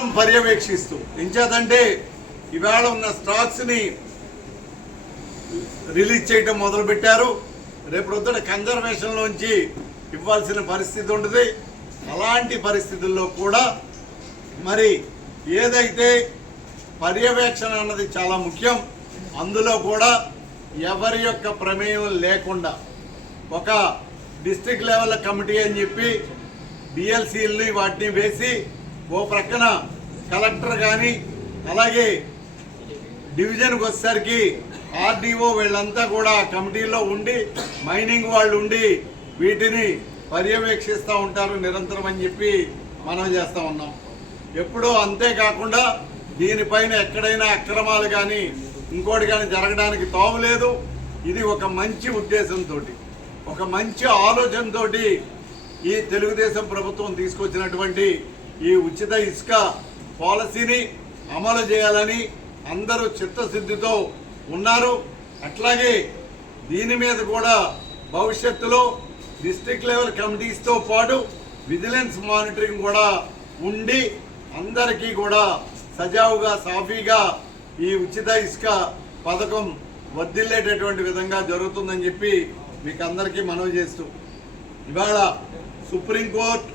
నిరంతరం పర్యవేక్షిస్తూ ఎంచేతంటే ఇవాళ ఉన్న స్టాక్స్ని రిలీజ్ చేయడం మొదలుపెట్టారు. రేపు రొద్దున కన్జర్వేషన్లోంచి ఇవ్వాల్సిన పరిస్థితి ఉంటుంది. అలాంటి పరిస్థితుల్లో కూడా మరి ఏదైతే పర్యవేక్షణ అన్నది చాలా ముఖ్యం, అందులో కూడా ఎవరి యొక్క ప్రమేయం లేకుండా ఒక డిస్ట్రిక్ట్ లెవెల్ కమిటీ అని చెప్పి డిఎల్సీలని వాటిని వేసి ఓ ప్రక్కన కలెక్టర్ కానీ అలాగే డివిజన్కి వచ్చేసరికి ఆర్డీఓ వీళ్ళంతా కూడా కమిటీలో ఉండి మైనింగ్ వాళ్ళు ఉండి వీటిని పర్యవేక్షిస్తూ ఉంటారు నిరంతరం అని చెప్పి మనం చేస్తూ ఉన్నాం. ఎప్పుడూ అంతేకాకుండా దీనిపైన ఎక్కడైనా అక్రమాలు కానీ ఇంకోటి కానీ జరగడానికి తావులేదు. ఇది ఒక మంచి ఉద్దేశంతో ఒక మంచి ఆలోచనతో ఈ తెలుగుదేశం ప్రభుత్వం తీసుకొచ్చినటువంటి ఈ ఉచిత ఇసుక పాలసీని అమలు చేయాలని అందరూ చిత్తశుద్ధితో ఉన్నారు. అట్లాగే దీని మీద కూడా భవిష్యత్తులో డిస్ట్రిక్ట్ లెవెల్ కమిటీస్తో పాటు విజిలెన్స్ మానిటరింగ్ కూడా ఉండి అందరికీ కూడా సజావుగా సాఫీగా ఈ ఉచిత ఇసుక పథకం వర్ధిల్లేటటువంటి విధంగా జరుగుతుందని చెప్పి మీకు అందరికీ మనవి చేస్తూ ఇవాళ సుప్రీంకోర్టు,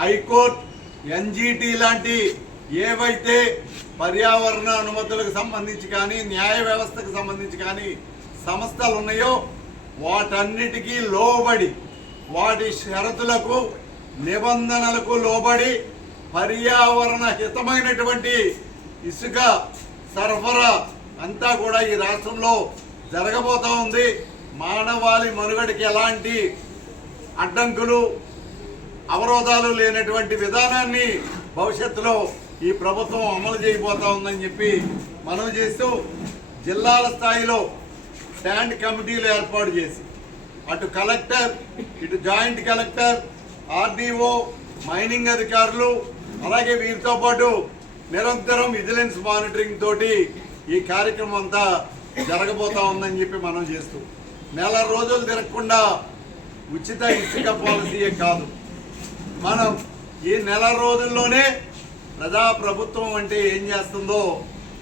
హైకోర్టు, ఎన్జిటి లాంటి ఏవైతే పర్యావరణ అనుమతులకు సంబంధించి కానీ న్యాయ వ్యవస్థకు సంబంధించి కానీ సంస్థలు ఉన్నాయో వాటన్నిటికీ లోబడి వాటి షరతులకు నిబంధనలకు లోబడి పర్యావరణ హితమైనటువంటి ఇసుక సరఫరా అంతా కూడా ఈ రాష్ట్రంలో జరగబోతూ ఉంది. మానవాళి మనుగడకి ఎలాంటి అడ్డంకులు అవరోధాలు లేనటువంటి విధానాన్ని భవిష్యత్తులో ఈ ప్రభుత్వం అమలు చేయబోతా ఉందని చెప్పి మనం చేస్తూ జిల్లాల స్థాయిలో స్టాండ్ కమిటీలు ఏర్పాటు చేసి అటు కలెక్టర్, ఇటు జాయింట్ కలెక్టర్, ఆర్డీఓ, మైనింగ్ అధికారులు అలాగే వీరితో పాటు నిరంతరం విజిలెన్స్ మానిటరింగ్ తోటి ఈ కార్యక్రమం అంతా జరగబోతా ఉందని చెప్పి మనం చేస్తూ నెల రోజులు తిరగకుండా ఉచిత ఇసుక పాలసీయే కాదు, మనం ఈ నెల రోజుల్లోనే ప్రజాప్రభుత్వం అంటే ఏం చేస్తుందో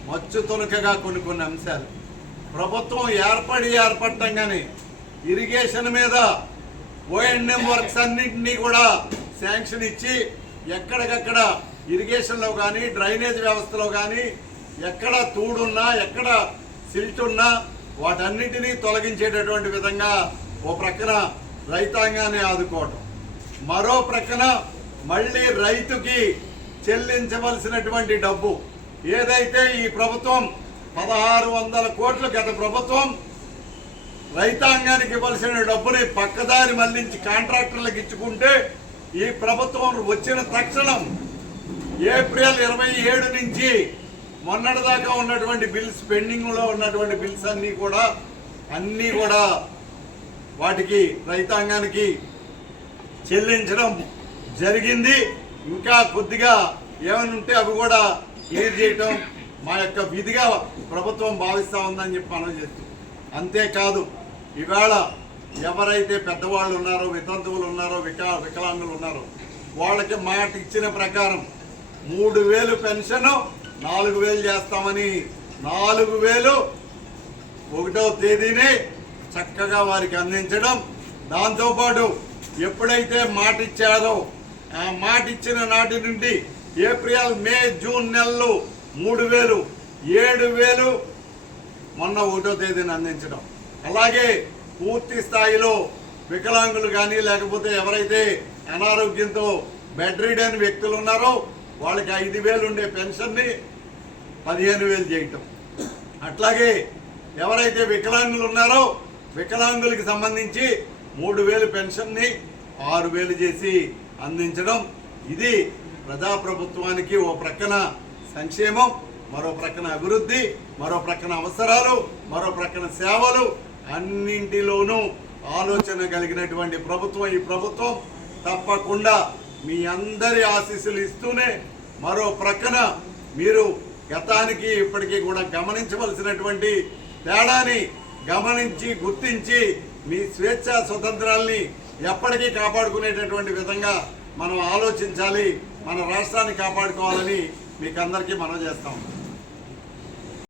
మచ్చు తొలకగా కొన్ని అంశాలు ప్రభుత్వం ఏర్పడటంగానే ఇరిగేషన్ మీద ఓఎన్ఎం వర్క్స్ అన్నింటినీ కూడా శాంక్షన్ ఇచ్చి ఎక్కడికక్కడ ఇరిగేషన్లో కానీ డ్రైనేజ్ వ్యవస్థలో కానీ ఎక్కడ తూడున్నా ఎక్కడ సిల్ట్ ఉన్నా వాటన్నిటినీ తొలగించేటటువంటి విధంగా ఓ ప్రక్కన రైతాంగాన్ని ఆదుకోవటం, మరో ప్రక్కన మళ్ళీ రైతుకి చెల్లించవలసినటువంటి డబ్బు ఏదైతే ఈ ప్రభుత్వం 1600 కోట్లు గత ప్రభుత్వం రైతాంగానికి ఇవ్వాల్సిన డబ్బుని పక్కదారి మళ్లించి కాంట్రాక్టర్లకు ఇచ్చుకుంటే ఈ ప్రభుత్వం వచ్చిన తక్షణం ఏప్రిల్ 27 నుంచి మొన్నటిదాకా ఉన్నటువంటి బిల్స్ పెండింగ్లో ఉన్నటువంటి బిల్స్ అన్నీ కూడా వాటికి రైతాంగానికి చెల్లించడం జరిగింది. ఇంకా కొద్దిగా ఏమైనా ఉంటే అవి కూడా క్లియర్ చేయటం మా యొక్క విధిగా ప్రభుత్వం భావిస్తూ ఉందని చెప్పి మనం చేస్తాం. అంతేకాదు ఇవాళ ఎవరైతే పెద్దవాళ్ళు ఉన్నారో, వితంతువులు ఉన్నారో, వికలాంగులు ఉన్నారో వాళ్ళకి మాట ఇచ్చిన ప్రకారం 3000 పెన్షన్ 4000 చేస్తామని 4000 1వ తేదీనే చక్కగా వారికి అందించడం, దాంతోపాటు ఎప్పుడైతే మాట ఇచ్చారో ఆ మాట ఇచ్చిన నాటి నుండి ఏప్రిల్, మే, జూన్ నెలలు 3000, 7000 మొన్న 1వ తేదీని అందించడం. అలాగే పూర్తి స్థాయిలో వికలాంగులు కానీ లేకపోతే ఎవరైతే అనారోగ్యంతో బెడ్ రిడెన్ వ్యక్తులు ఉన్నారో వాళ్ళకి 5000 ఉండే పెన్షన్ని 15000 చేయటం. అట్లాగే ఎవరైతే వికలాంగులు ఉన్నారో వికలాంగులకి సంబంధించి 3000 పెన్షన్ని 6000 చేసి అందించడం. ఇది ప్రజాప్రభుత్వానికి ఓ ప్రక్కన సంక్షేమం, మరో ప్రక్కన అభివృద్ధి, మరో ప్రక్కన అవసరాలు, మరో ప్రక్కన సేవలు అన్నింటిలోనూ ఆలోచన కలిగినటువంటి ప్రభుత్వం ఈ ప్రభుత్వం. తప్పకుండా మీ అందరి ఆశీస్సులు ఇస్తూనే మరో ప్రక్కన మీరు గతానికి ఇప్పటికీ కూడా గమనించవలసినటువంటి తేడాని గమనించి గుర్తించి మీ స్వేచ్ఛా స్వతంత్రాల్ని ఎప్పటికీ కాపాడుకునేటటువంటి విధంగా మనం ఆలోచించాలి, మన రాష్ట్రాన్ని కాపాడుకోవాలని మీకు అందరికీ మనవి చేస్తా ఉన్నాం.